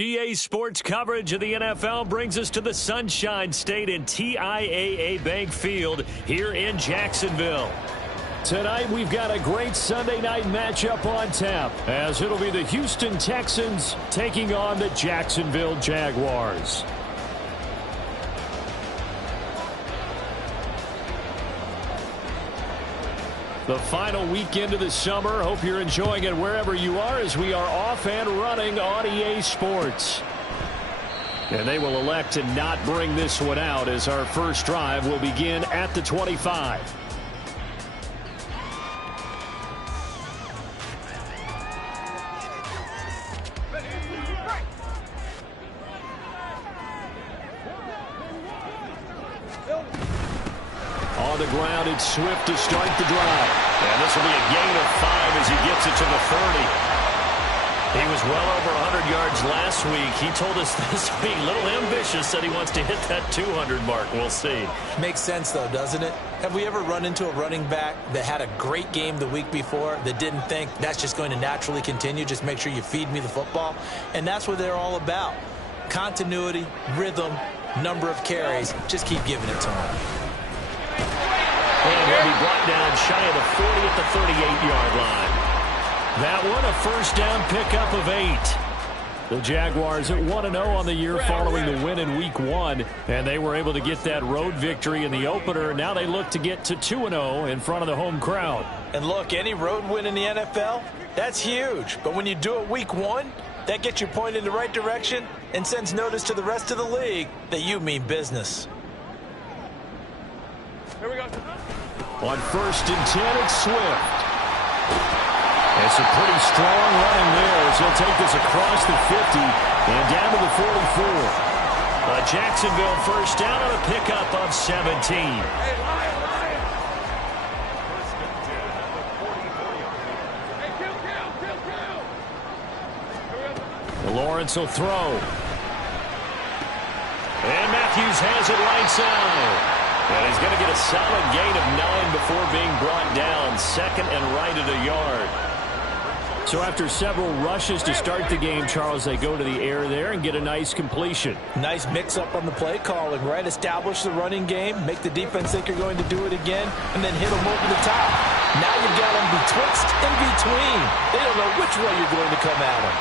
GA Sports coverage of the NFL brings us to the Sunshine State and TIAA Bank Field here in Jacksonville. Tonight, we've got a great Sunday night matchup on tap, as it'll be the Houston Texans taking on the Jacksonville Jaguars. The final weekend of the summer. Hope you're enjoying it wherever you are, as we are off and running on EA Sports. And they will elect to not bring this one out, as our first drive will begin at the 25. On the ground, it's Swift to start the drive. And this will be a gain of 5 as he gets it to the 30. He was well over 100 yards last week. He told us this week, a little ambitious, said he wants to hit that 200 mark. We'll see. Makes sense, though, doesn't it? Have we ever run into a running back that had a great game the week before that didn't think that's just going to naturally continue? Just make sure you feed me the football. And that's what they're all about. Continuity, rhythm, number of carries. Just keep giving it to him. And he'll be brought down shy of the 40 at the 38-yard line. That one, a first down pickup of 8. The Jaguars at 1-0 on the year following the win in Week 1, and they were able to get that road victory in the opener. Now they look to get to 2-0 in front of the home crowd. And look, any road win in the NFL, that's huge. But when you do it Week 1, that gets you pointed in the right direction and sends notice to the rest of the league that you mean business. Here we go. On 1st and 10, it's Swift. It's a pretty strong running there as he'll take this across the 50 and down to the 44. A Jacksonville first down on a pickup of 17. Lawrence will throw. And Matthews has it right side. And he's going to get a solid gain of 9 before being brought down. Second and right at a yard. So after several rushes to start the game, Charles, they go to the air there and get a nice completion. Nice mix-up on the play calling, right? Establish the running game, make the defense think you're going to do it again, and then hit them over the top. Now you've got them betwixt and between. They don't know which way you're going to come at them.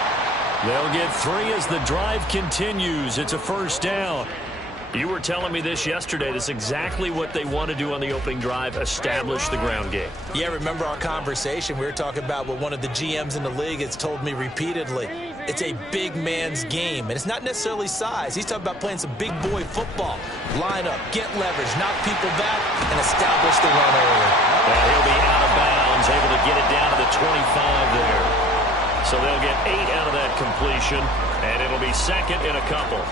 They'll get 3 as the drive continues. It's a first down. You were telling me this yesterday. That's exactly what they want to do on the opening drive, establish the ground game. Yeah, remember our conversation? We were talking about what one of the GMs in the league has told me repeatedly. It's a big man's game, and it's not necessarily size. He's talking about playing some big boy football. Line up, get leverage, knock people back, and establish the run early. And he'll be out of bounds, able to get it down to the 25 there. So they'll get 8 out of that completion, and it'll be second and a couple.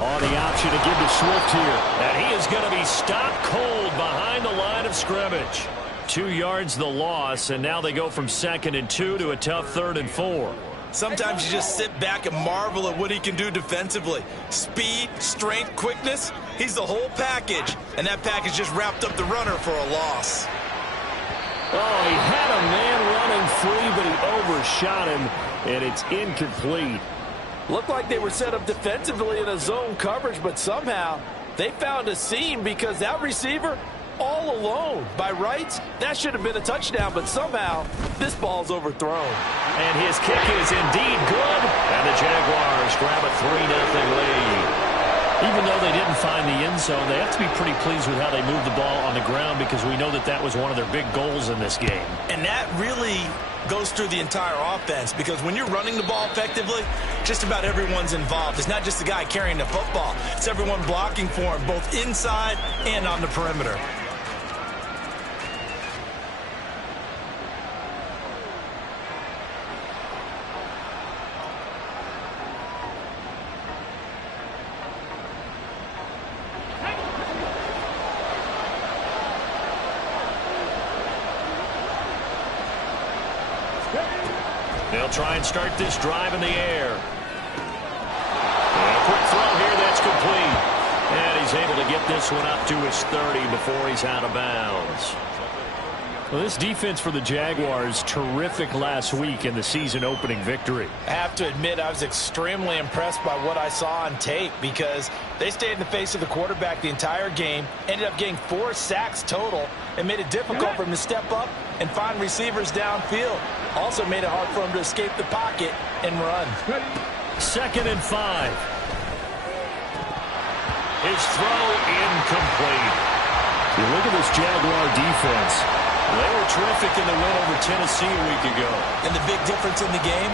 On the option to give to Swift here. And he is going to be stopped cold behind the line of scrimmage. 2 yards the loss, and now they go from 2nd and 2 to a tough 3rd and 4. Sometimes you just sit back and marvel at what he can do defensively. Speed, strength, quickness, he's the whole package. And that package just wrapped up the runner for a loss. Oh, he had a man running free, but he overshot him, and it's incomplete. Looked like they were set up defensively in a zone coverage, but somehow they found a seam because that receiver all alone. By rights, that should have been a touchdown, but somehow this ball's overthrown. And his kick is indeed good, and the Jaguars grab a 3-0 lead. Even though they didn't find the end zone, they have to be pretty pleased with how they moved the ball on the ground, because we know that that was one of their big goals in this game. And that really goes through the entire offense, because when you're running the ball effectively, just about everyone's involved. It's not just the guy carrying the football. It's everyone blocking for him, both inside and on the perimeter. They'll try and start this drive in the air. And a quick throw here, that's complete. And he's able to get this one up to his 30 before he's out of bounds. Well, this defense for the Jaguars, terrific last week in the season-opening victory. I have to admit, I was extremely impressed by what I saw on tape because they stayed in the face of the quarterback the entire game, ended up getting 4 sacks total, and made it difficult for him to step up and find receivers downfield. Also made it hard for him to escape the pocket and run. 2nd and 5. His throw incomplete. You look at this Jaguar defense. They were terrific in the win over Tennessee a week ago. And the big difference in the game,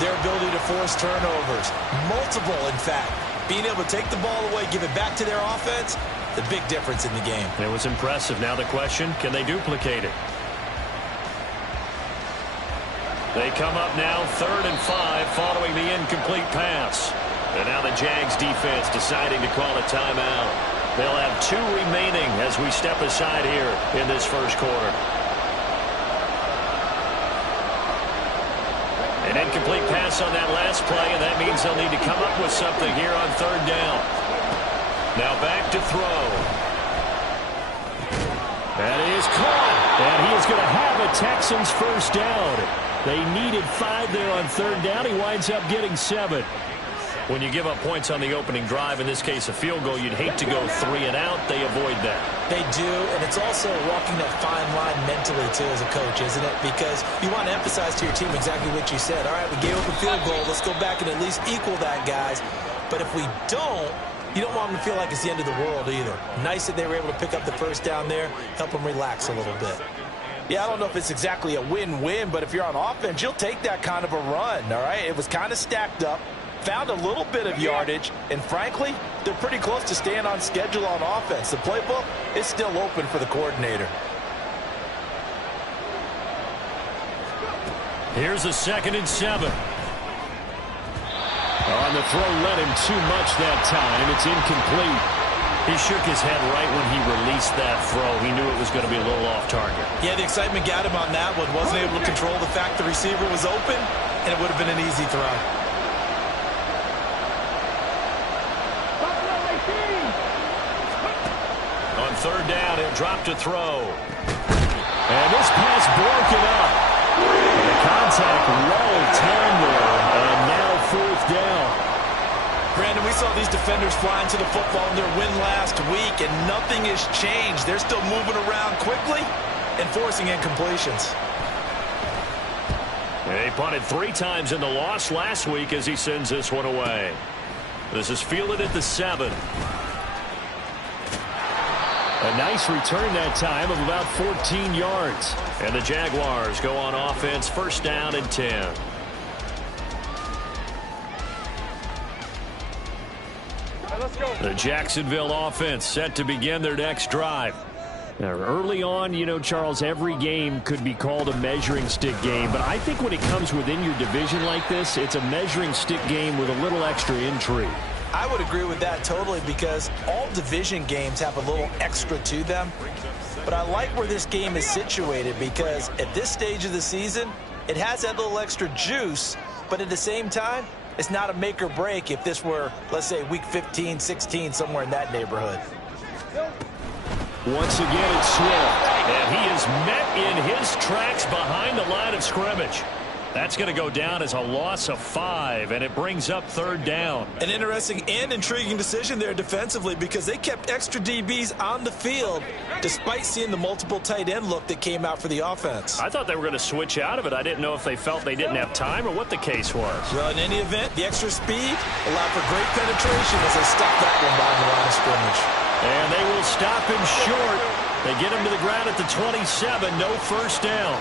their ability to force turnovers. Multiple, in fact. Being able to take the ball away, give it back to their offense, the big difference in the game. It was impressive. Now the question, can they duplicate it? They come up now 3rd and 5 following the incomplete pass. And now the Jags defense deciding to call a timeout. They'll have 2 remaining as we step aside here in this first quarter. An incomplete pass on that last play, and that means they'll need to come up with something here on 3rd down. Now back to throw. That is caught. And he is going to have a Texans first down. They needed 5 there on 3rd down. He winds up getting 7. When you give up points on the opening drive, in this case a field goal, you'd hate to go 3 and out. They avoid that. They do, and it's also walking that fine line mentally, too, as a coach, isn't it? Because you want to emphasize to your team exactly what you said. All right, we gave up a field goal. Let's go back and at least equal that, guys. But if we don't, you don't want them to feel like it's the end of the world either. Nice that they were able to pick up the first down there, help them relax a little bit. Yeah, I don't know if it's exactly a win-win, but if you're on offense, you'll take that kind of a run, all right? It was kind of stacked up. Found a little bit of yardage, and frankly, they're pretty close to staying on schedule on offense. The playbook is still open for the coordinator. Here's a 2nd and 7. On the throw, led him too much that time. It's incomplete. He shook his head right when he released that throw. He knew it was going to be a little off target. Yeah, the excitement got him on that one. Wasn't able to control the fact the receiver was open, and it would have been an easy throw. On 3rd down, he'll drop to throw. And this pass broken up. The contact well timed there, and now 4th down. Brandon, we saw these defenders flying to the football in their win last week, and nothing has changed. They're still moving around quickly and forcing incompletions. He punted 3 times in the loss last week as he sends this one away. This is fielded at the 7. A nice return that time of about 14 yards. And the Jaguars go on offense, 1st down and 10. The Jacksonville offense set to begin their next drive. Now, early on, you know, Charles, every game could be called a measuring stick game. But I think when it comes within your division like this, it's a measuring stick game with a little extra intrigue. I would agree with that totally because all division games have a little extra to them. But I like where this game is situated because at this stage of the season, it has that little extra juice. But at the same time, it's not a make or break if this were, let's say, week 15, 16, somewhere in that neighborhood. Once again, it's Swift. And he is met in his tracks behind the line of scrimmage. That's going to go down as a loss of 5, and it brings up 3rd down. An interesting and intriguing decision there defensively because they kept extra DBs on the field despite seeing the multiple tight end look that came out for the offense. I thought they were going to switch out of it. I didn't know if they felt they didn't have time or what the case was. Well, in any event, the extra speed allowed for great penetration as they stuffed that one behind the line of scrimmage. And they will stop him short. They get him to the ground at the 27, no 1st down.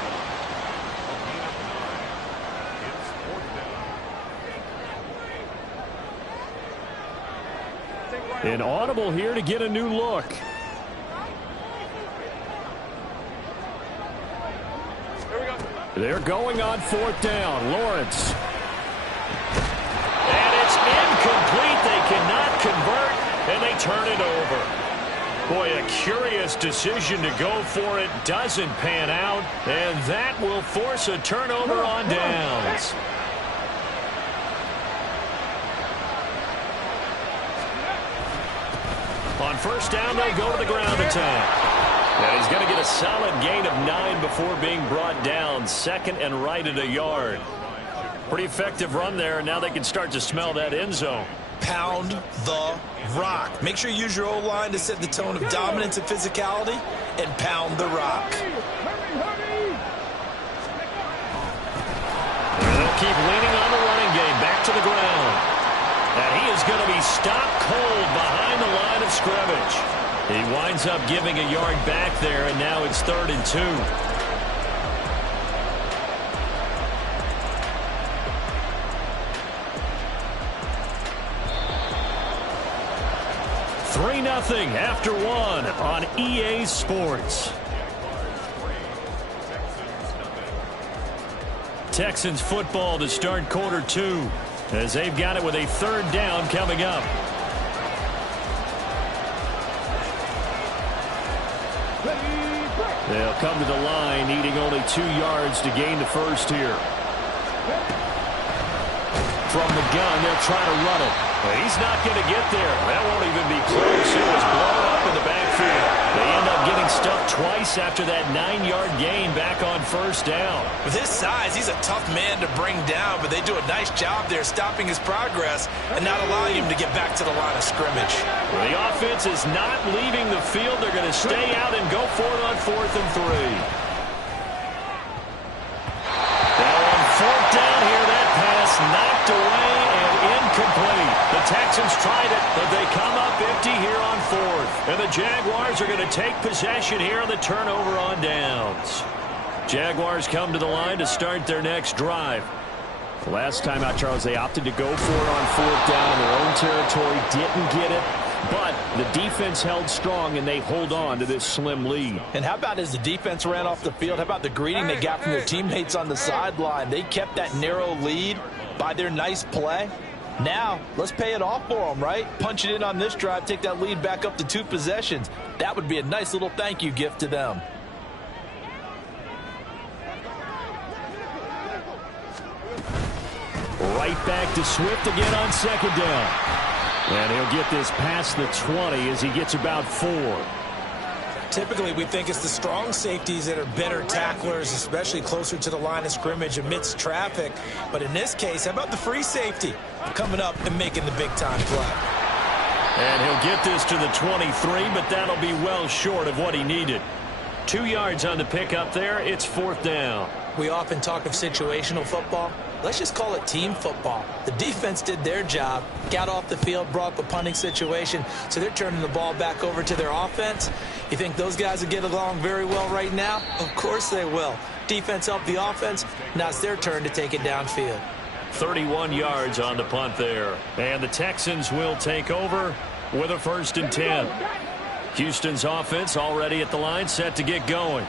An audible here to get a new look. They're going on 4th down. Lawrence. And it's incomplete. They cannot convert, and they turn it over. Boy, a curious best decision to go for it doesn't pan out, and that will force a turnover on downs. On first down, they'll go to the ground attack. And he's going to get a solid gain of 9 before being brought down. Second and right at a yard. Pretty effective run there, and now they can start to smell that end zone. Pound the rock. Make sure you use your O-line to set the tone of dominance and physicality, and pound the rock. And they'll keep leaning on the running game. Back to the ground. And he is going to be stopped cold behind the line of scrimmage. He winds up giving a yard back there, and now it's 3rd and 2. 3-0 after 1 on EA Sports. Texans football to start quarter 2 as they've got it with a 3rd down coming up. They'll come to the line, needing only 2 yards to gain the first here. From the gun, they'll try to run it. But he's not going to get there. That won't even be close. It was blown up in the backfield. They end up getting stuffed twice after that 9-yard gain back on first down. With his size, he's a tough man to bring down, but they do a nice job there stopping his progress and not allowing him to get back to the line of scrimmage. Well, the offense is not leaving the field. They're going to stay out and go for it on 4th and 3. Now on 4th down here, that pass knocked away and incomplete. The Texans tried it, but they come up empty here on 4th. And the Jaguars are going to take possession here on the turnover on downs. Jaguars come to the line to start their next drive. Last time out, Charles, they opted to go for it on 4th down in their own territory. Didn't get it, but the defense held strong, and they hold on to this slim lead. And how about as the defense ran off the field, how about the greeting they got from their teammates on the sideline? They kept that narrow lead by their nice play. Now, let's pay it off for them, right? Punch it in on this drive, take that lead back up to 2 possessions. That would be a nice little thank you gift to them. Right back to Swift again on 2nd down. And he'll get this past the 20 as he gets about 4. Typically, we think it's the strong safeties that are better tacklers, especially closer to the line of scrimmage amidst traffic. But in this case, how about the free safety coming up and making the big-time play? And he'll get this to the 23, but that'll be well short of what he needed. 2 yards on the pickup there. It's 4th down. We often talk of situational football. Let's just call it team football. The defense did their job, got off the field, brought up a punting situation, so they're turning the ball back over to their offense. You think those guys will get along very well right now? Of course they will. Defense helped the offense. Now it's their turn to take it downfield. 31 yards on the punt there. And the Texans will take over with a 1st and 10. Houston's offense already at the line, set to get going.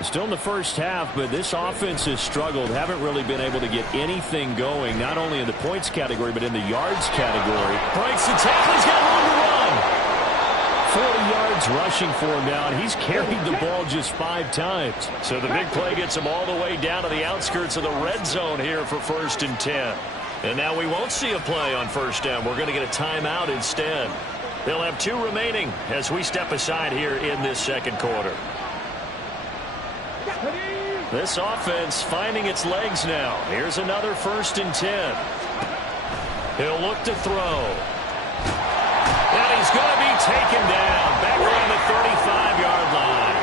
Still in the first half, but this offense has struggled. Haven't really been able to get anything going, not only in the points category, but in the yards category. Breaks the tackle. He's got room to run. 40 yards rushing for him now, and he's carried the ball just 5 times. So the big play gets him all the way down to the outskirts of the red zone here for 1st and 10. And now we won't see a play on 1st down. We're going to get a timeout instead. They'll have 2 remaining as we step aside here in this 2nd quarter. This offense finding its legs now. Here's another 1st and 10. He'll look to throw. And he's going to be taken down back around the 35-yard line.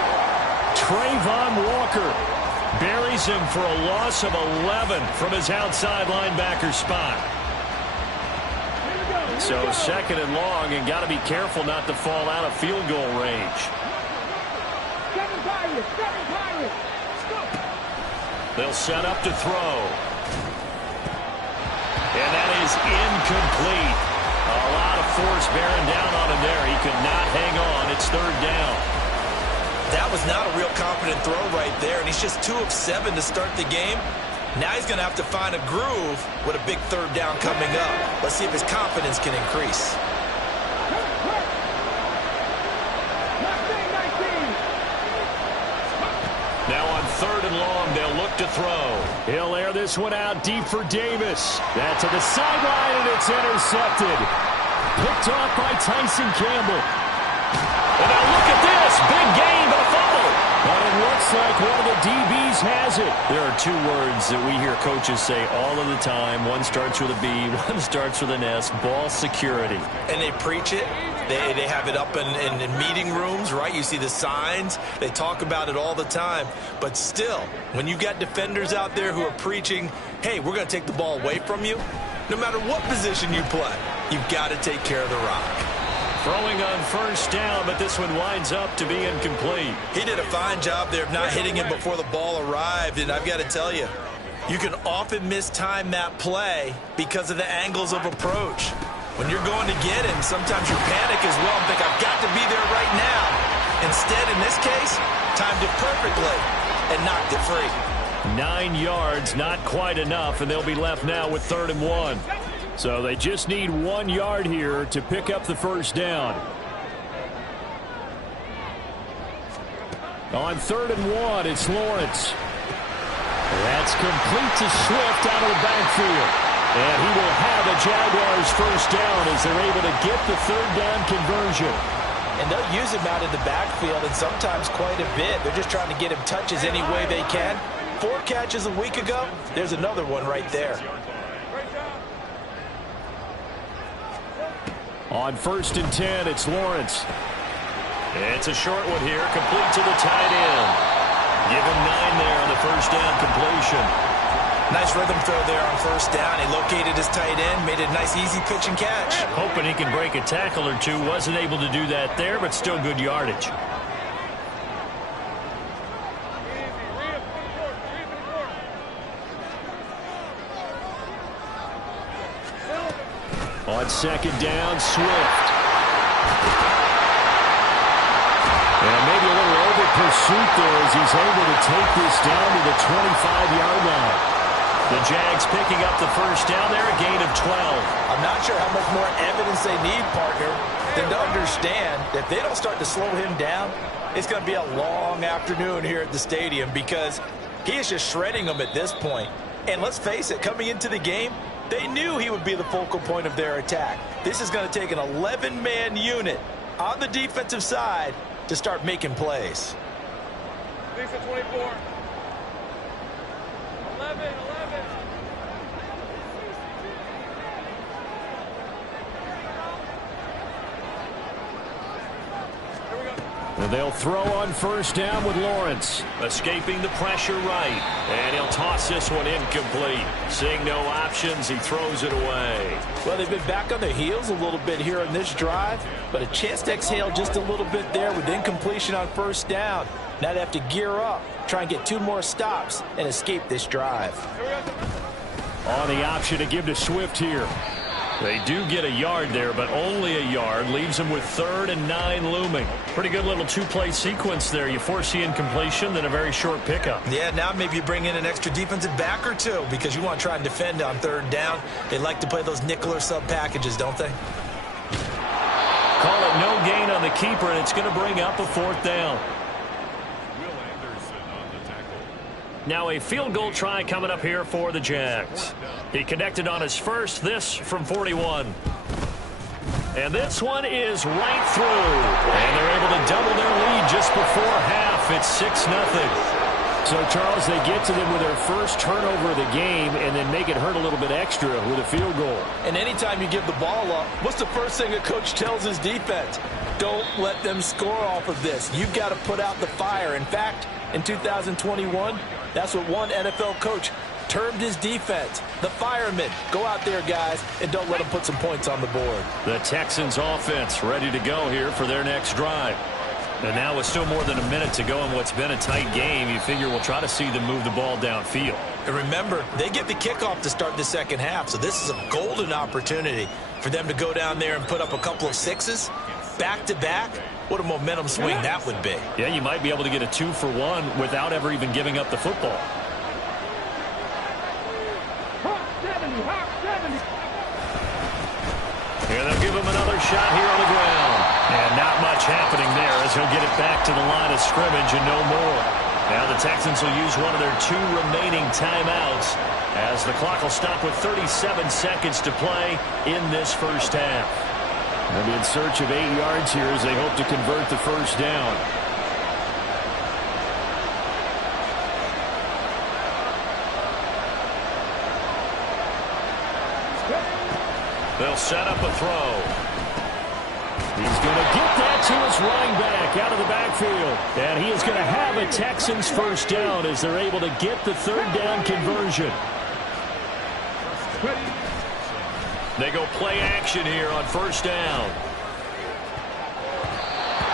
Trayvon Walker buries him for a loss of 11 from his outside linebacker spot. So 2nd and long, and got to be careful not to fall out of field goal range. They'll set up to throw. And that is incomplete. A lot of force bearing down on him there. He could not hang on. It's 3rd down. That was not a real confident throw right there, and he's just 2 of 7 to start the game. Now he's going to have to find a groove with a big 3rd down coming up. Let's see if his confidence can increase. Now on 3rd and long, they'll look to throw. He'll air this one out deep for Davis. That's to the sideline, and it's intercepted. Picked off by Tyson Campbell. And now look at this. Big gain, but a fumble. But it looks like one of the DBs has it. There are 2 words that we hear coaches say all of the time. One starts with a B, one starts with an S. Ball security. And they preach it. They have it up in meeting rooms, right? You see the signs. They talk about it all the time. But still, when you've got defenders out there who are preaching, hey, we're going to take the ball away from you, no matter what position you play, you've got to take care of the rock. Throwing on 1st down, but this one winds up to be incomplete. He did a fine job there of not hitting it before the ball arrived, and I've got to tell you, you can often mistime that play because of the angles of approach. When you're going to get him, sometimes you panic as well and think, I've got to be there right now. Instead, in this case, timed it perfectly and knocked it free. 9 yards, not quite enough, and they'll be left now with 3rd and 1. So they just need 1 yard here to pick up the 1st down. On 3rd and 1, it's Lawrence. That's complete to Swift out of the backfield. And he will have the Jaguars 1st down as they're able to get the 3rd down conversion. And they'll use him out in the backfield, and sometimes quite a bit. They're just trying to get him touches any way they can. 4 catches a week ago. There's another one right there. On 1st and 10, it's Lawrence. It's a short one here, complete to the tight end. Give him 9 there on the 1st down completion. Nice rhythm throw there on 1st down. He located his tight end, made a nice easy pitch and catch. Hoping he can break a tackle or 2. Wasn't able to do that there, but still good yardage. On 2nd down, Swift. And maybe a little over pursuit there as he's able to take this down to the 25-yard line. The Jags picking up the 1st down there, a gain of 12. I'm not sure how much more evidence they need, partner, than to understand that if they don't start to slow him down, it's going to be a long afternoon here at the stadium because he is just shredding them at this point. And let's face it, coming into the game, they knew he would be the focal point of their attack. This is going to take an 11-man unit on the defensive side to start making plays. 24. 11. Well, they'll throw on 1st down with Lawrence. Escaping the pressure right. And he'll toss this one incomplete. Seeing no options, he throws it away. Well, they've been back on their heels a little bit here on this drive, but a chance to exhale just a little bit there with incompletion on 1st down. Now they have to gear up, try and get 2 more stops, and escape this drive. On the option to give to Swift here. They do get a yard there, but only a yard. Leaves them with 3rd and 9 looming. Pretty good little 2-play sequence there. You force the incompletion, then a very short pickup. Yeah, now maybe you bring in an extra defensive back or 2 because you want to try and defend on 3rd down. They like to play those nickel or sub packages, don't they? Call it no gain on the keeper, and it's going to bring up a 4th down. Now a field goal try coming up here for the Jags. He connected on his first, this from 41. And this one is right through. And they're able to double their lead just before half. It's 6-0. So, Charles, they get to them with their first turnover of the game and then make it hurt a little bit extra with a field goal. And anytime you give the ball up, what's the first thing a coach tells his defense? Don't let them score off of this. You've got to put out the fire. In fact, in 2021, that's what one NFL coach termed his defense. The firemen. Go out there, guys, and don't let them put some points on the board. The Texans offense ready to go here for their next drive. And now with still more than a minute to go in what's been a tight game, you figure we'll try to see them move the ball downfield. And remember, they get the kickoff to start the second half, so this is a golden opportunity for them to go down there and put up a couple of 6s back-to-back. What a momentum swing that would be. Yeah, you might be able to get a 2-for-1 without ever even giving up the football. Here they'll give him another shot here on the ground. And not much happening there as he'll get it back to the line of scrimmage and no more. Now the Texans will use one of their 2 remaining timeouts as the clock will stop with 37 seconds to play in this first half. They'll be in search of 8 yards here as they hope to convert the first down. They'll set up a throw. He's going to get that to his running back out of the backfield. And he is going to have a Texans first down as they're able to get the 3rd down conversion. They go play action here on first down.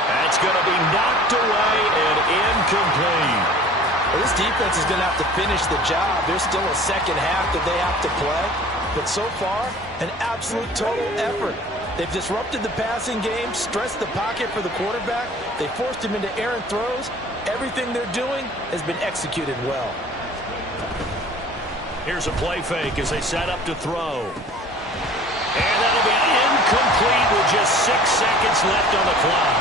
That's going to be knocked away and incomplete. Well, this defense is going to have to finish the job. There's still a second half that they have to play. But so far, an absolute total effort. They've disrupted the passing game, stressed the pocket for the quarterback. They forced him into errant throws. Everything they're doing has been executed well. Here's a play fake as they set up to throw. And that'll be incomplete with just 6 seconds left on the clock.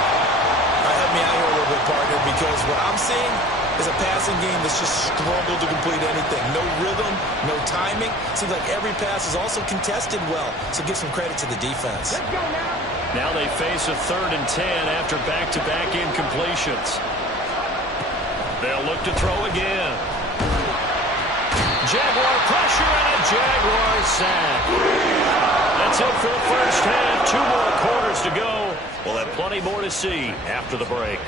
Help me out here a little bit, partner, because what I'm seeing is a passing game that's just struggled to complete anything. No rhythm, no timing. Seems like every pass is also contested well, so give some credit to the defense. Let's go now. Now they face a 3rd and 10 after back-to-back incompletions. They'll look to throw again. Jaguar pressure and a Jaguar sack. That's it for the first half. 2 more quarters to go. We'll have plenty more to see after the break.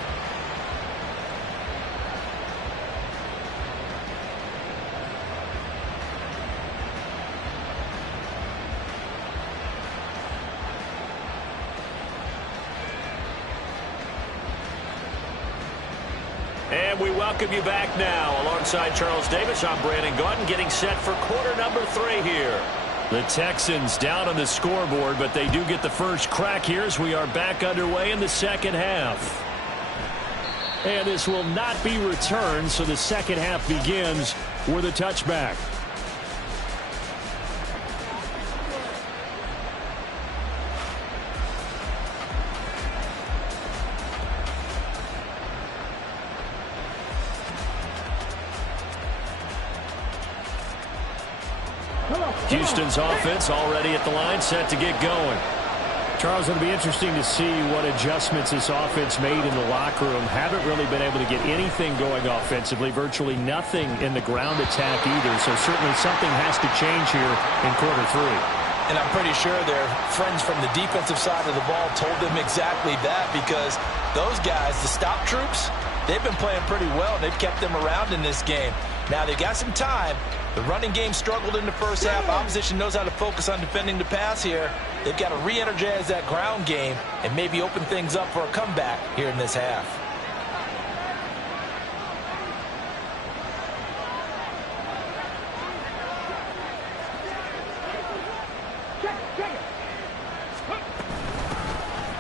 And we welcome you back now. Alongside Charles Davis, I'm Brandon Gaudin, getting set for quarter number 3 here. The Texans down on the scoreboard, but they do get the first crack here as we are back underway in the second half. And this will not be returned, so the second half begins with a touchback. Houston's offense already at the line, set to get going. Charles, it'll be interesting to see what adjustments this offense made in the locker room. Haven't really been able to get anything going offensively, virtually nothing in the ground attack either, so certainly something has to change here in quarter 3. And I'm pretty sure their friends from the defensive side of the ball told them exactly that, because those guys, the stop troops, they've been playing pretty well. They've kept them around in this game. Now they've got some time. The running game struggled in the first half. Opposition knows how to focus on defending the pass here. They've got to re-energize that ground game and maybe open things up for a comeback here in this half.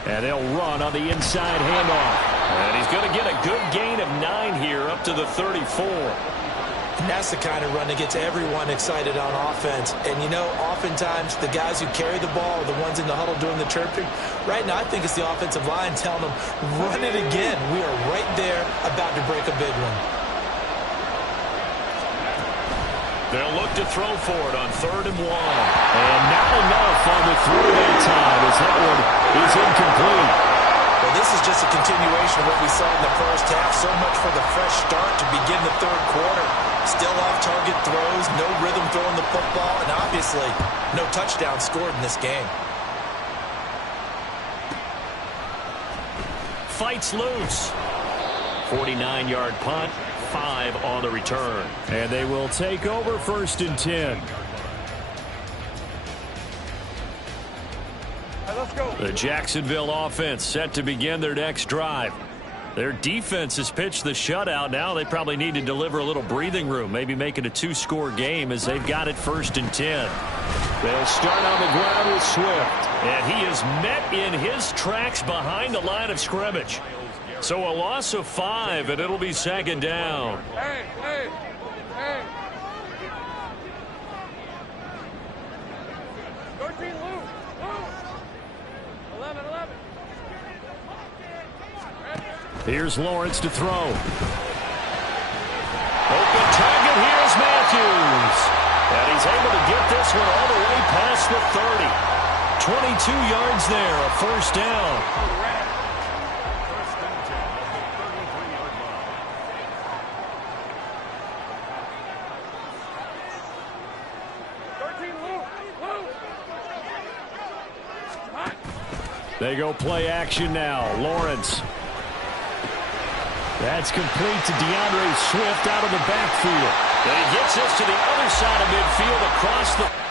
And they'll run on the inside handoff. And he's going to get a good gain of 9 here up to the 34. And that's the kind of run that gets everyone excited on offense. And, you know, oftentimes the guys who carry the ball are the ones in the huddle doing the chirping. Right now, I think it's the offensive line telling them, run it again. We are right there about to break a big one. They'll look to throw for it on 3rd and 1. And not enough on the throw that time as that one is incomplete. Well, this is just a continuation of what we saw in the first half. So much for the fresh start to begin the 3rd quarter. Still off-target throws, no rhythm throwing the football, and obviously no touchdown scored in this game. Fights loose. 49-yard punt, 5 on the return. And they will take over 1st and 10. Let's go. The Jacksonville offense set to begin their next drive. Their defense has pitched the shutout. Now they probably need to deliver a little breathing room, maybe make it a 2-score game as they've got it 1st and 10. They'll start on the ground with Swift, and he is met in his tracks behind the line of scrimmage. So a loss of 5, and it'll be 2nd down. Hey, hey, hey. 13, Lou. 11. Here's Lawrence to throw. this one all the way past the 30. 22 yards there, a first down. They go play action now. Lawrence. That's complete to DeAndre Swift out of the backfield. And he gets this to the other side of midfield across the...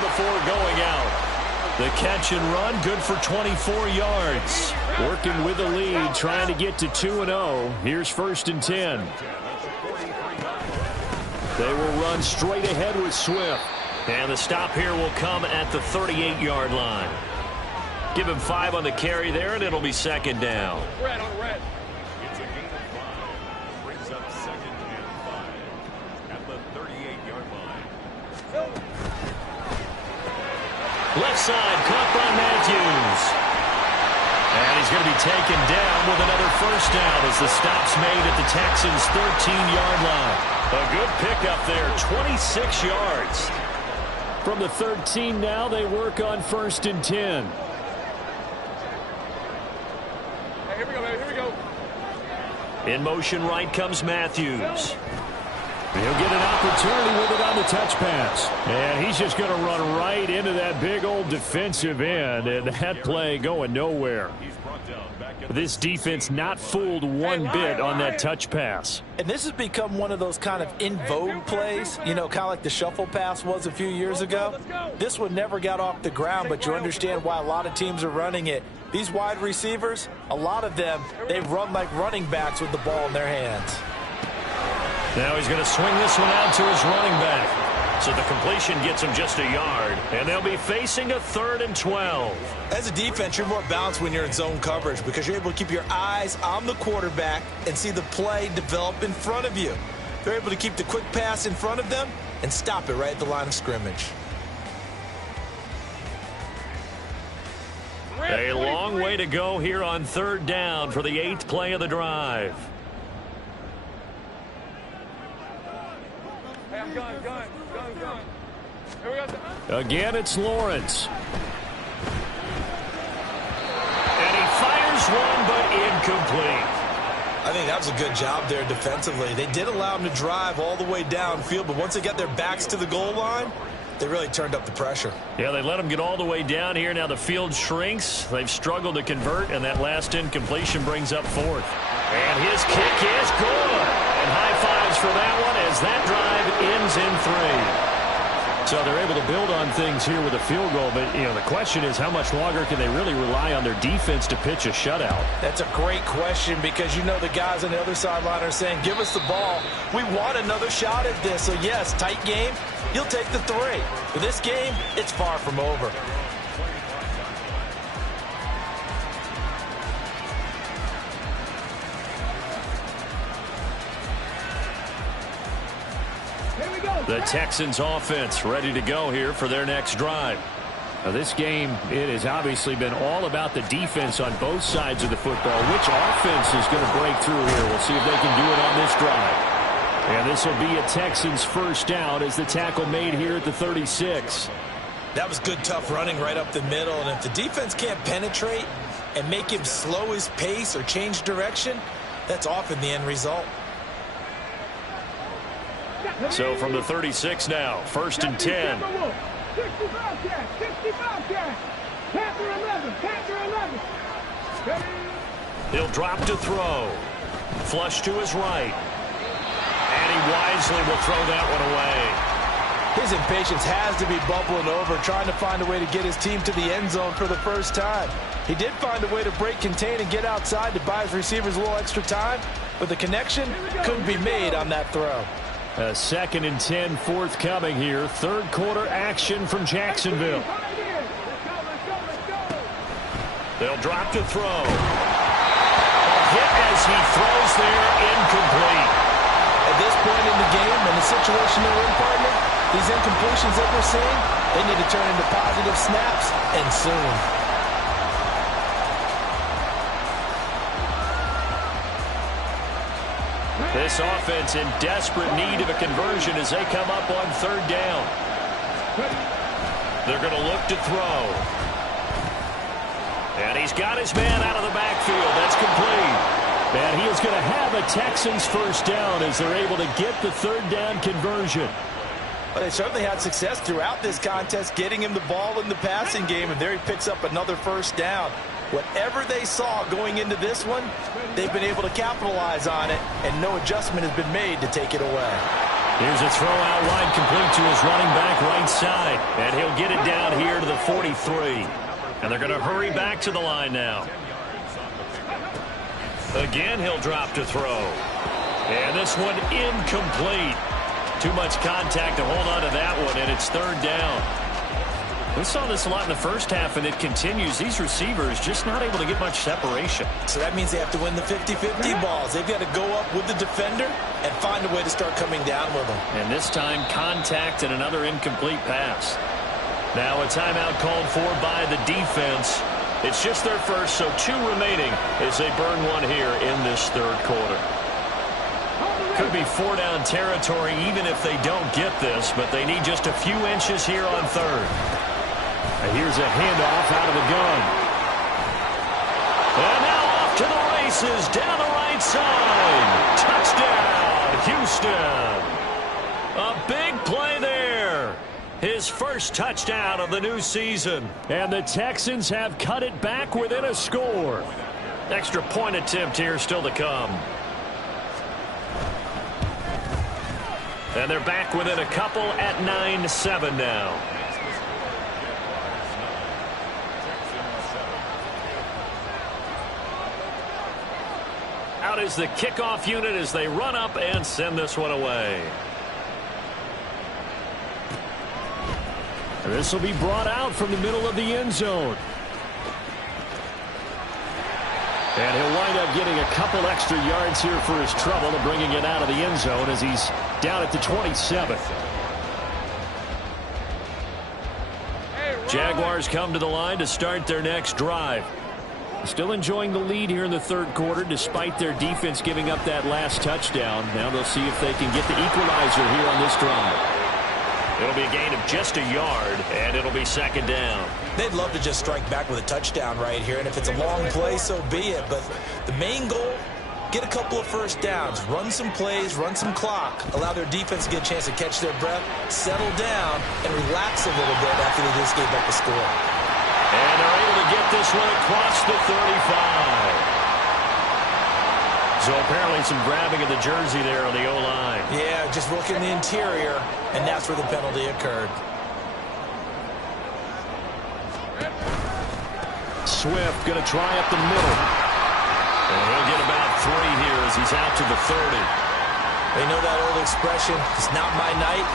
before going out. The catch and run, good for 24 yards. Working with the lead, trying to get to 2-0. Here's 1st and 10. They will run straight ahead with Swift. And the stop here will come at the 38-yard line. Give him 5 on the carry there, and it'll be 2nd down. Red on red. It's a gain of 5. Brings up 2nd and 5 at the 38-yard line. Left side, caught by Matthews. And he's going to be taken down with another first down as the stop's made at the Texans' 13-yard line. A good pickup there, 26 yards. From the 13 now, they work on 1st and 10. Hey, here we go, baby. Here we go. In motion right comes Matthews. He'll get an opportunity with it on the touch pass. And he's just going to run right into that big old defensive end. And that play going nowhere. This defense not fooled one bit on that touch pass. And this has become one of those kind of in vogue plays, you know, kind of like the shuffle pass was a few years ago. This one never got off the ground, but you understand why a lot of teams are running it. These wide receivers, a lot of them, they run like running backs with the ball in their hands. Now he's going to swing this one out to his running back. So the completion gets him just a yard. And they'll be facing a 3rd and 12. As a defense, you're more balanced when you're in zone coverage because you're able to keep your eyes on the quarterback and see the play develop in front of you. They're able to keep the quick pass in front of them and stop it right at the line of scrimmage. A long way to go here on 3rd down for the 8th play of the drive. Hey, I'm gun. Here we go. Again, it's Lawrence. And he fires one, but incomplete. I think that was a good job there defensively. They did allow him to drive all the way downfield, but once they got their backs to the goal line, they really turned up the pressure. Yeah, they let him get all the way down here. Now the field shrinks. They've struggled to convert, and that last incompletion brings up 4th. And his kick is good. And high fives for that one as that drive ends in 3. So they're able to build on things here with a field goal. But, you know, the question is how much longer can they really rely on their defense to pitch a shutout? That's a great question because you know the guys on the other sideline are saying, give us the ball. We want another shot at this. So, yes, tight game. You'll take the 3. But this game, it's far from over. The Texans offense ready to go here for their next drive. Now this game, it has obviously been all about the defense on both sides of the football. Which offense is going to break through here? We'll see if they can do it on this drive. And this will be a Texans first down as the tackle made here at the 36. That was good, tough running right up the middle. And if the defense can't penetrate and make him slow his pace or change direction, that's often the end result. So from the 36 now, 1st and 10. 65 catch. Panther 11. He'll drop to throw. Flush to his right. And he wisely will throw that one away. His impatience has to be bubbling over, trying to find a way to get his team to the end zone for the first time. He did find a way to break contain and get outside to buy his receivers a little extra time, but the connection couldn't be made on that throw. A 2nd and 10 forthcoming here. Third quarter action from Jacksonville. They'll drop to throw. A hit as he throws there, incomplete. At this point in the game, in the situation they're in, partner, these incompletions that we're seeing, they need to turn into positive snaps, and soon. This offense in desperate need of a conversion as they come up on 3rd down. They're going to look to throw. And he's got his man out of the backfield. That's complete. And he is going to have a Texans first down as they're able to get the 3rd down conversion. Well, they certainly had success throughout this contest getting him the ball in the passing game, and there he picks up another first down. Whatever they saw going into this one, they've been able to capitalize on it, and no adjustment has been made to take it away. Here's a throw out wide, complete to his running back right side. And he'll get it down here to the 43. And they're going to hurry back to the line now. Again, he'll drop to throw. And this one incomplete. Too much contact to hold on to that one, and it's 3rd down. We saw this a lot in the first half, and it continues. These receivers just not able to get much separation. So that means they have to win the 50-50 balls. They've got to go up with the defender and find a way to start coming down with them. And this time, contact and another incomplete pass. Now a timeout called for by the defense. It's just their first, so 2 remaining as they burn one here in this 3rd quarter. Could be 4-down territory even if they don't get this, but they need just a few inches here on 3rd. And here's a handoff out of the gun. And now off to the races down the right side. Touchdown, Houston. A big play there. His first touchdown of the new season. And the Texans have cut it back within a score. Extra point attempt here still to come. And they're back within a couple at 9-7 now. Out is the kickoff unit as they run up and send this one away. This will be brought out from the middle of the end zone. And he'll wind up getting a couple extra yards here for his trouble and bringing it out of the end zone as he's down at the 27. Jaguars come to the line to start their next drive. Still enjoying the lead here in the 3rd quarter despite their defense giving up that last touchdown. Now they'll see if they can get the equalizer here on this drive. It'll be a gain of just a yard, and it'll be 2nd down. They'd love to just strike back with a touchdown right here, and if it's a long play, so be it. But the main goal, get a couple of first downs, run some plays, run some clock, allow their defense to get a chance to catch their breath, settle down, and relax a little bit after they just gave up a score. And they're able to get this one across the 35. So apparently some grabbing of the jersey there on the O-line. Yeah, just working the interior, and that's where the penalty occurred. Swift going to try up the middle. And he'll get about 3 here as he's out to the 30. They know that old expression, it's not my night.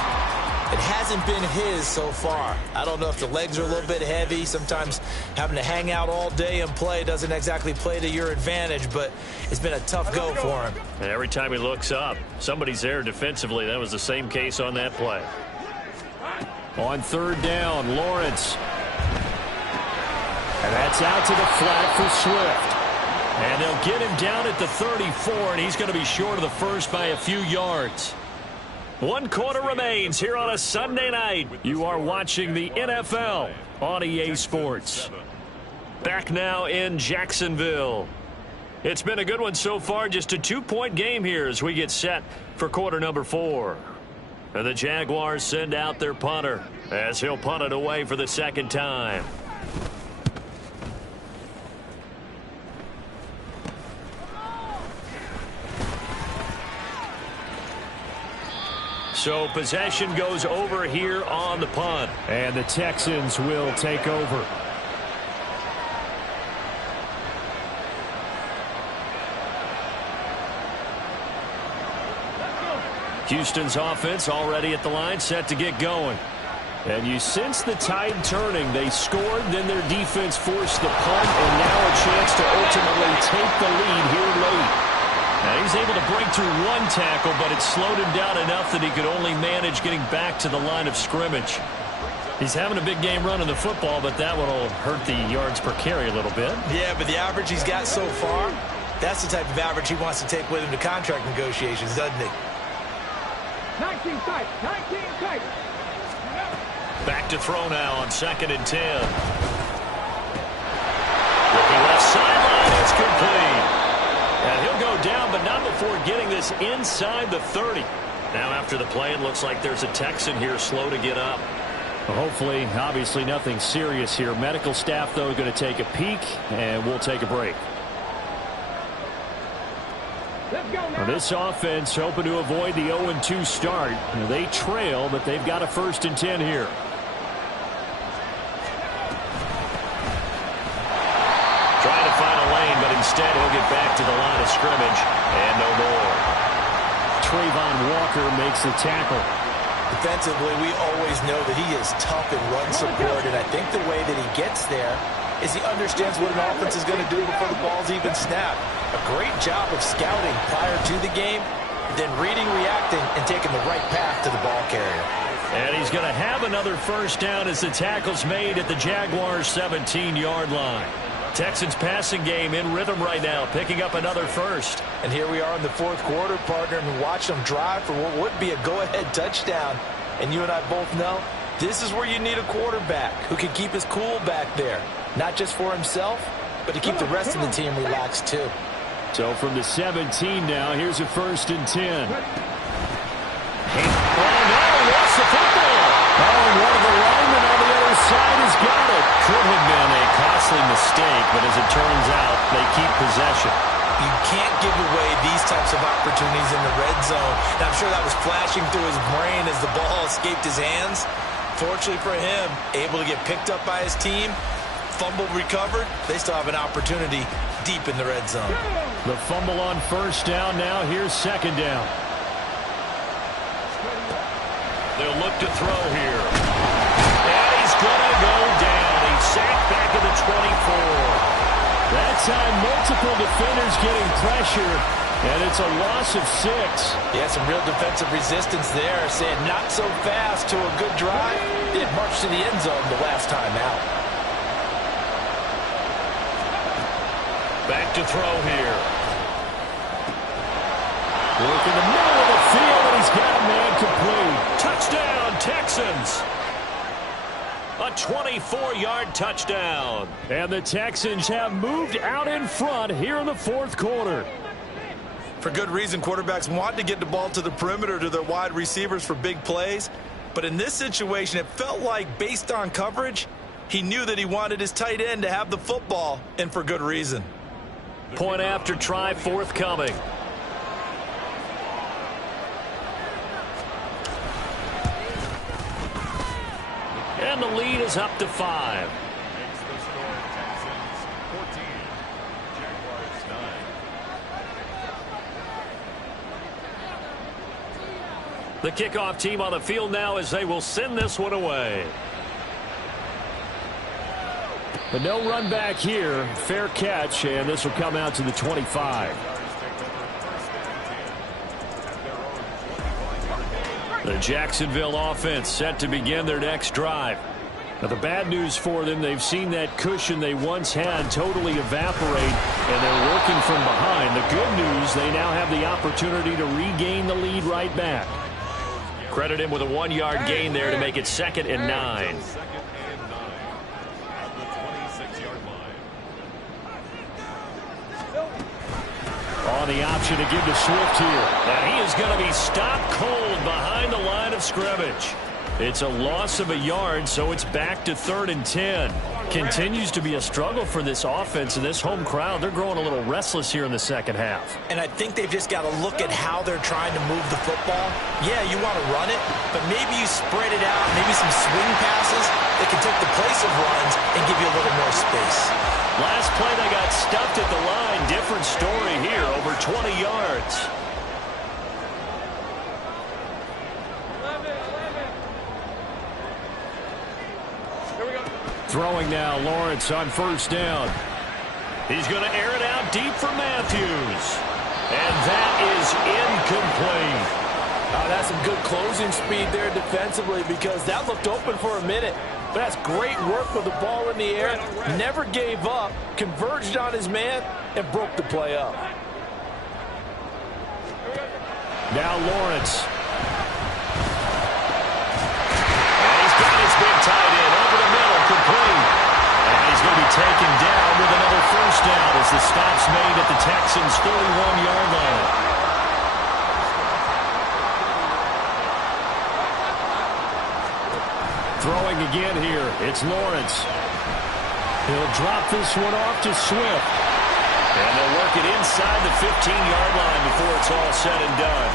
It hasn't been his so far. I don't know if the legs are a little bit heavy. Sometimes having to hang out all day and play doesn't exactly play to your advantage, but it's been a tough go for him. And every time he looks up, somebody's there defensively. That was the same case on that play. On 3rd down, Lawrence. And that's out to the flat for Swift. And they'll get him down at the 34, and he's going to be short of the first by a few yards. 1 quarter remains here on a Sunday night. You are watching the NFL on EA Sports. Back now in Jacksonville. It's been a good one so far. Just a 2-point game here as we get set for quarter number 4. And the Jaguars send out their punter as he'll punt it away for the 2nd time. So possession goes over here on the punt. And the Texans will take over. Houston's offense already at the line, set to get going. And you sense the tide turning. They scored, then their defense forced the punt, and now a chance to ultimately take the lead here late. Now he's able to break through one tackle, but it slowed him down enough that he could only manage getting back to the line of scrimmage. He's having a big game running the football, but that one will hurt the yards per carry a little bit. Yeah, but the average he's got so far, that's the type of average he wants to take with him to contract negotiations, doesn't he? 19 tight, 19 tight. Back to throw now on 2nd and 10. Looking left sideline, it's complete. And he'll go down, but not before getting this inside the 30. Now after the play, it looks like there's a Texan here slow to get up. Well, hopefully, obviously nothing serious here. Medical staff, though, going to take a peek, and we'll take a break. Let's go now. Well, this offense hoping to avoid the 0-2 start. They trail, but they've got a 1st and 10 here. Trying to find a lane, but instead he'll get back to the line of scrimmage, and no more. Trayvon Walker makes the tackle. Defensively, we always know that he is tough in run support, and I think the way that he gets there is he understands what an offense is going to do before the ball's even snapped. A great job of scouting prior to the game, then reading, reacting, and taking the right path to the ball carrier. And he's going to have another 1st down as the tackle's made at the Jaguars' 17-yard line. Texans passing game in rhythm right now, picking up another 1st. And here we are in the 4th quarter, partner, and watch them drive for what would be a go-ahead touchdown. And you and I both know this is where you need a quarterback who can keep his cool back there. Not just for himself, but to keep the rest of the team relaxed too. So from the 17 now, here's a 1st and 10. Oh, no, lost the football. Oh, and one of the linemen on the other side has got it. Could have been a costly mistake, but as it turns out, they keep possession. You can't give away these types of opportunities in the red zone. And I'm sure that was flashing through his brain as the ball escaped his hands. Fortunately for him, able to get picked up by his team, fumble recovered. They still have an opportunity deep in the red zone. The fumble on 1st down. Now here's 2nd down. They'll look to throw here. And he's going to go down. He's sacked back at the 24. That time, multiple defenders getting pressure, and it's a loss of 6. Yeah, some real defensive resistance there. Saying not so fast to a good drive. It marched to the end zone the last time out. Back to throw here. Work in the middle of the field, and he's got a man complete. Touchdown, Texans. A 24-yard touchdown. And the Texans have moved out in front here in the 4th quarter. For good reason, quarterbacks want to get the ball to the perimeter to their wide receivers for big plays. But in this situation, it felt like, based on coverage, he knew that he wanted his tight end to have the football, and for good reason. Point after try forthcoming. And the lead is up to 5. Makes the score Texans 14, Jaguars 9. The kickoff team on the field now as they will send this one away. But no run back here. Fair catch, and this will come out to the 25. The Jacksonville offense set to begin their next drive. Now, the bad news for them, they've seen that cushion they once had totally evaporate, and they're working from behind. The good news, they now have the opportunity to regain the lead right back. Credit him with a 1-yard gain there to make it 2nd and 9. At the 26-yard line. On the option to give to Swift here. And he is going to be stopped cold behind the line of scrimmage. It's a loss of a yard, so it's back to 3rd and 10. Continues to be a struggle for this offense and this home crowd. They're growing a little restless here in the second half. And I think they've just got to look at how they're trying to move the football. Yeah, you want to run it, but maybe you spread it out, maybe some swing passes that can take the place of runs and give you a little more space. Last play, they got stuffed at the line. Different story here, over 20 yards. Throwing now, Lawrence on first down. He's going to air it out deep for Matthews. And that is incomplete. That's some good closing speed there defensively because that looked open for a minute. But that's great work with the ball in the air. Never gave up, converged on his man, and broke the play up. Now Lawrence. And he's got his big tight end over the middle, complete. And he's going to be taken down with another first down as the stop's made at the Texans' 41-yard line. Throwing again here. It's Lawrence. He'll drop this one off to Swift. And they'll work it inside the 15-yard line before it's all said and done.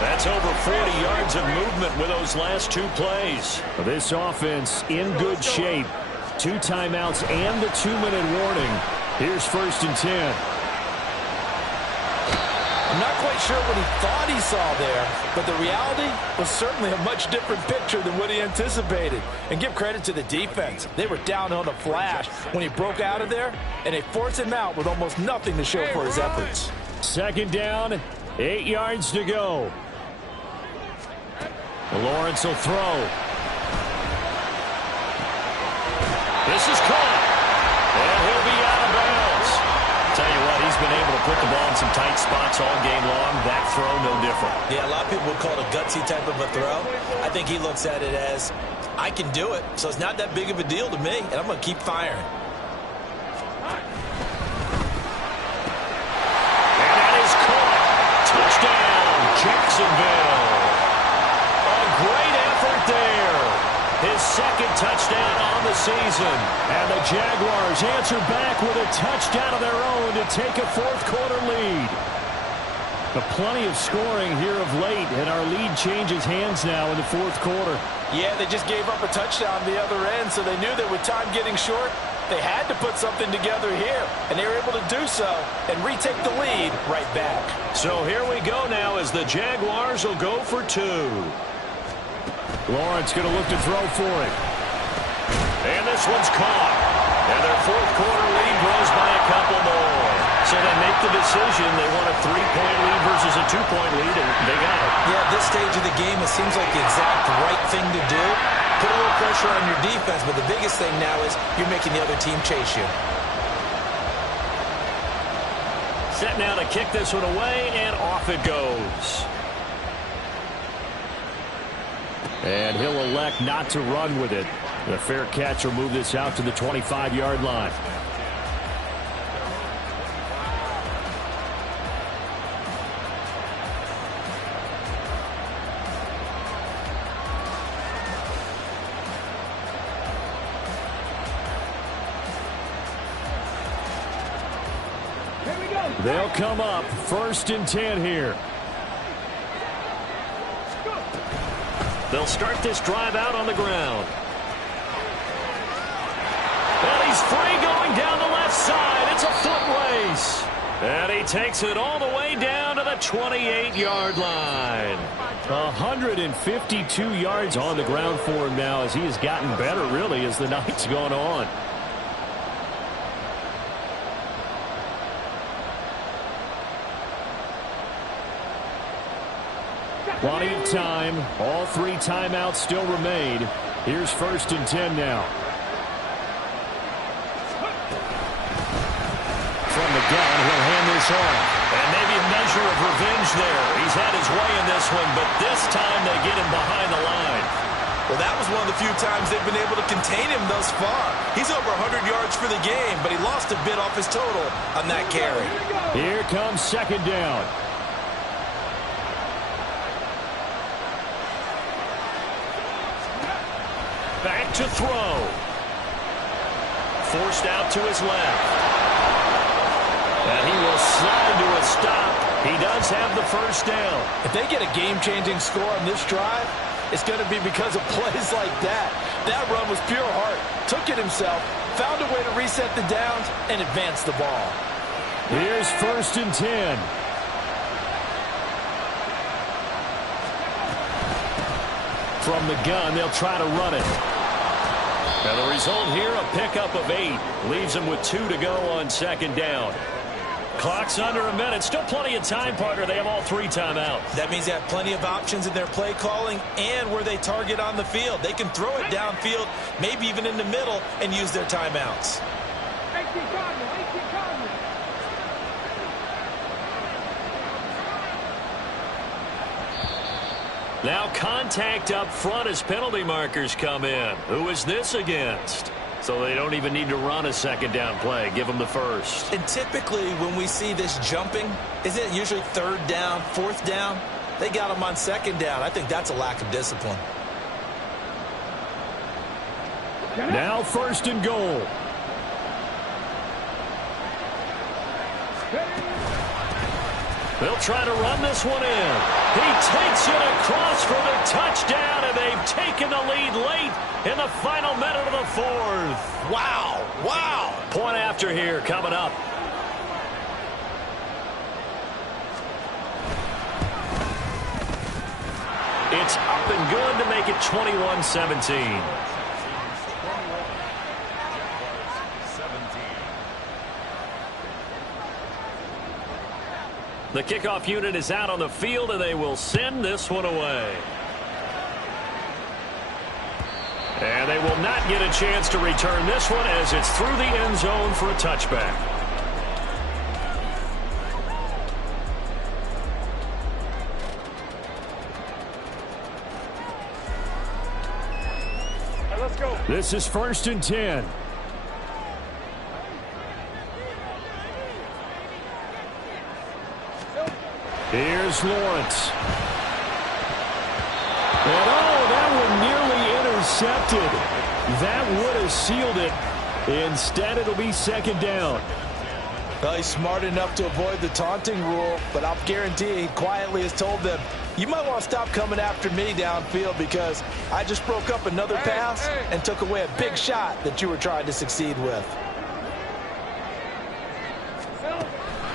That's over 40 yards of movement with those last two plays. This offense in good shape. 2 timeouts and the 2-minute warning. Here's 1st and 10. I'm not quite sure what he thought he saw there, but the reality was certainly a much different picture than what he anticipated. And give credit to the defense. They were down on the flash when he broke out of there, and they forced him out with almost nothing to show for his efforts. 2nd down, 8 yards to go. Lawrence will throw. This is caught. And he'll be out of bounds. Tell you what, he's been able to put the ball in some tight spots all game long. That throw, no different. Yeah, a lot of people would call it a gutsy type of a throw. I think he looks at it as, I can do it, so it's not that big of a deal to me, and I'm going to keep firing. And that is caught. Touchdown, Jacksonville. A great effort there. His 2nd touchdown on the season. And the Jaguars answer back with a touchdown of their own to take a 4th quarter lead. Plenty of scoring here of late, and our lead changes hands now in the 4th quarter. Yeah, they just gave up a touchdown the other end, so they knew that with time getting short, they had to put something together here, and they were able to do so and retake the lead right back. So here we go now as the Jaguars will go for 2. Lawrence going to look to throw for it. And this one's caught. And their 4th quarter lead grows by a couple more. So they make the decision. They want a 3-point lead versus a 2-point lead, and they got it. Yeah, at this stage of the game, it seems like the exact right thing to do. Put a little pressure on your defense, but the biggest thing now is you're making the other team chase you. Set now to kick this one away, and off it goes. And he'll elect not to run with it. The fair catch will move this out to the 25-yard line. They'll come up 1st and 10 here. They'll start this drive out on the ground. And he's free going down the left side. It's a foot race. And he takes it all the way down to the 28-yard line. 152 yards on the ground for him now as he has gotten better, really, as the night's gone on. Plenty of time. All 3 timeouts still remain. Here's 1st and 10 now. From the gun, he'll hand this off. And maybe a measure of revenge there. He's had his way in this one, but this time they get him behind the line. Well, that was one of the few times they've been able to contain him thus far. He's over 100 yards for the game, but he lost a bit off his total on that carry. Here comes 2nd down. Back to throw. Forced out to his left. And he will slide to a stop. He does have the 1st down. If they get a game-changing score on this drive, it's going to be because of plays like that. That run was pure heart. Took it himself, found a way to reset the downs, and advance the ball. Here's 1st and 10. From the gun, they'll try to run it. And the result here, a pickup of 8. Leaves them with 2 to go on second down. Clock's under a minute. Still plenty of time, partner. They have all 3 timeouts. That means they have plenty of options in their play calling and where they target on the field. They can throw it downfield, maybe even in the middle, and use their timeouts. Now contact up front as penalty markers come in. Who is this against? So they don't even need to run a second down play. Give them the first. And typically when we see this jumping, isn't it usually 3rd down, 4th down? They got them on 2nd down. I think that's a lack of discipline. Now 1st and goal. They'll try to run this one in. He takes it across for the touchdown, and they've taken the lead late in the final minute of the 4th. Wow, wow. Point after here coming up. It's up and good to make it 21-17. The kickoff unit is out on the field, and they will send this one away. And they will not get a chance to return this one as it's through the end zone for a touchback. All right, let's go. This is 1st and 10. Here's Lawrence. And that one nearly intercepted. That would have sealed it. Instead, it'll be 2nd down. Well, he's smart enough to avoid the taunting rule, but I'll guarantee he quietly has told them, you might want to stop coming after me downfield because I just broke up another pass and took away a big shot that you were trying to succeed with.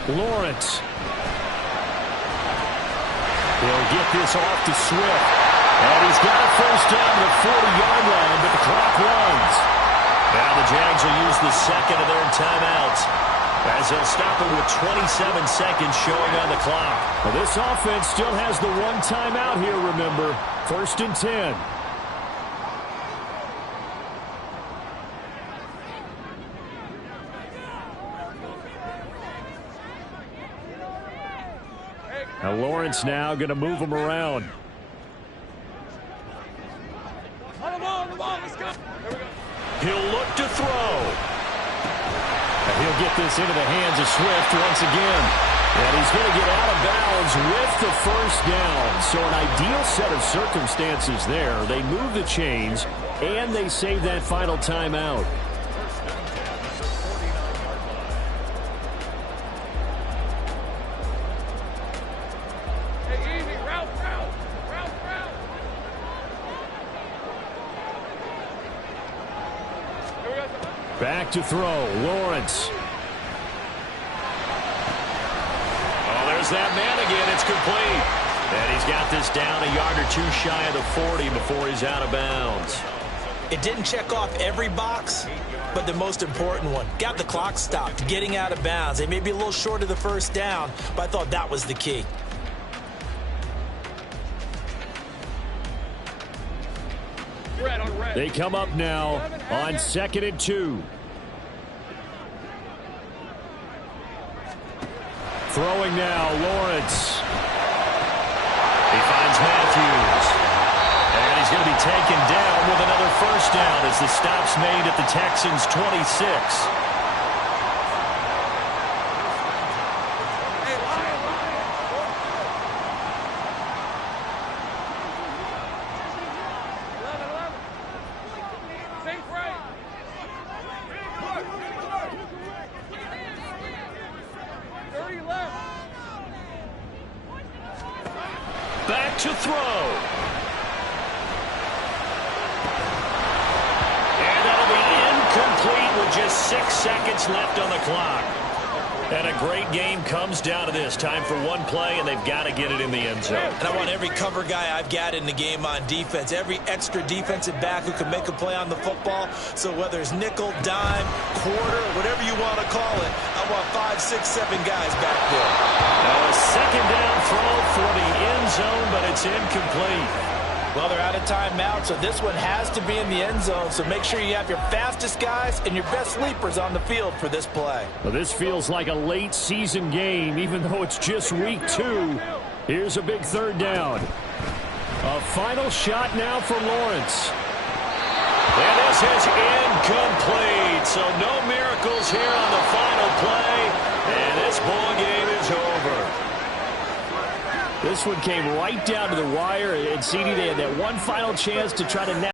Lawrence. He'll get this off to Swift. And he's got a 1st down to the 40-yard line, but the clock runs. Now the Jags will use the 2nd of their timeouts as they'll stop it with 27 seconds showing on the clock. Well, this offense still has the 1 timeout here, remember. 1st and 10. Now Lawrence now going to move him around. He'll look to throw. And he'll get this into the hands of Swift once again. And he's going to get out of bounds with the 1st down. So an ideal set of circumstances there. They move the chains, and they save that final timeout. Back to throw, Lawrence. Oh, there's that man again. It's complete. And he's got this down a yard or 2 shy of the 40 before he's out of bounds. It didn't check off every box, but the most important one. Got the clock stopped, getting out of bounds. They may be a little short of the 1st down, but I thought that was the key. They come up now on 2nd and 2. Throwing now, Lawrence. He finds Matthews. And he's going to be taken down with another 1st down as the stop's made at the Texans' 26. Back to throw. And that'll be incomplete with just 6 seconds left on the clock. And a great game comes down to this. Time for one play, and they've got to get it in the end zone. And I want every cover guy I've got in the game on defense, every extra defensive back who can make a play on the football. So whether it's nickel, dime, quarter, whatever you want to call it, I want 5, 6, 7 guys back there. Now a second down throw for the end zone, but it's incomplete. Well, they're out of timeout, so this one has to be in the end zone. So make sure you have your fastest guys and your best sleepers on the field for this play. Well, this feels like a late season game, even though it's just week 2. Here's a big third down. A final shot now for Lawrence. And this is incomplete. So no miracles here on the final play. And this ball game is over. This one came right down to the wire, and CD, they had that one final chance to try to